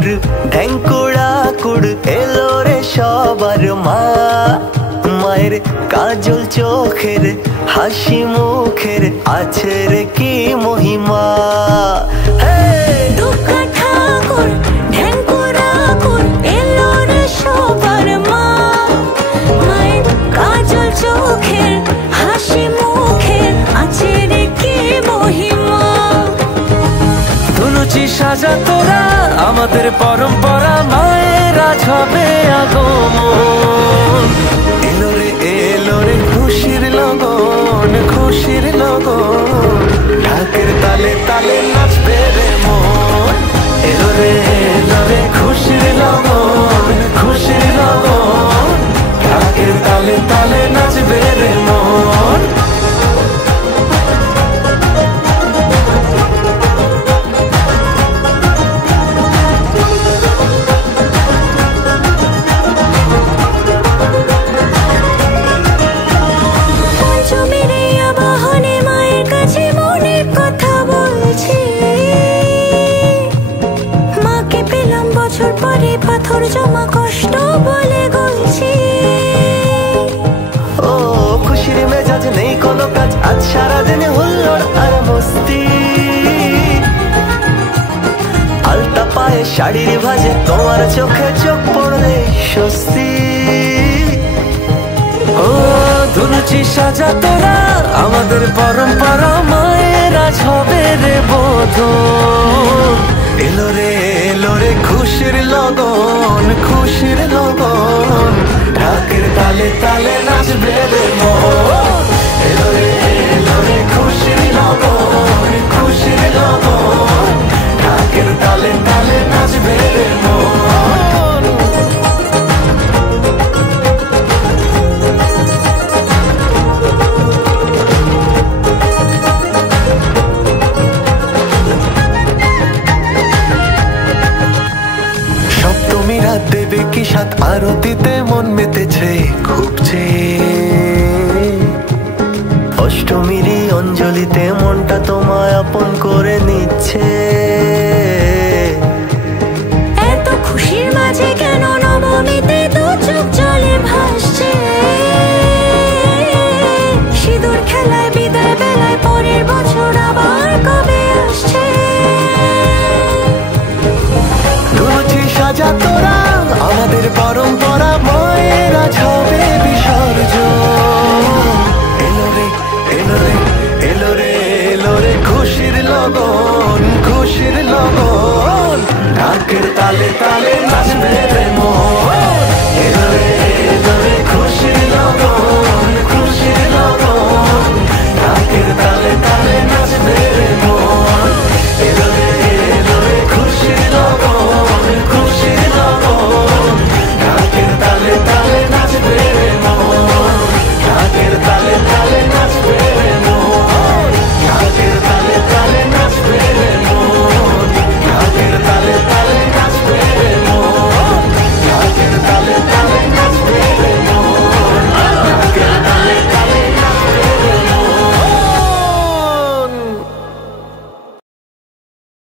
ঠাকুর ঢ্যাঙ্কুড়া কুড় এলো রে সবার মা। মায়ের কাজল চোখের হাসি মুখের আছে রে কি মহিমা। দুর্গা ঠাকুর ঢ্যাঙ্কুড়া কুড় এলো রে সবার মা। মায়ের কাজল চোখের হাসি মুখের আছে রে কি মহিমা। ধুনুচি সাজা তোরা আমাদের পরম্পরা, মায়েরা ঝবে আগমন। এলো রে খুশির লগন, খুশির লগন, ঢাকের তালে তালে নাচবে রে মন। এলো রে খুশির লগন, খুশির লগন, ঢাকের তালে তালে নাচবে রে মন। পরে পাথর জমা কষ্ট বলে গলছি। ও খুশির মেজাজ নেই কোনো কাজ, আজ সারাদিন হুল্লোড় আর মস্তি। আলতা পায়ে শাড়ির ভাজে তোমার চোখে চোখ পড়লে স্বস্তি। ও ধুনুচি সাজা তোরা আমাদের পরম্পরা, মায়েরা ঝবে রে বোধন। এলো রে খুশির লগন, খুশির লগন, ঢাকের তালে তালে নাচবে রে মন। এলো রে খুশির লগন, খুশির লগন, ঢাকের তালে তালে নাচবে রে মন। সপ্তমী রাত দেবে কি সাত আরতিতে মন মেতেছে খুবছে। অষ্টমীরই অঞ্জলিতে মনটা তোমায় আপন করে নিচ্ছে।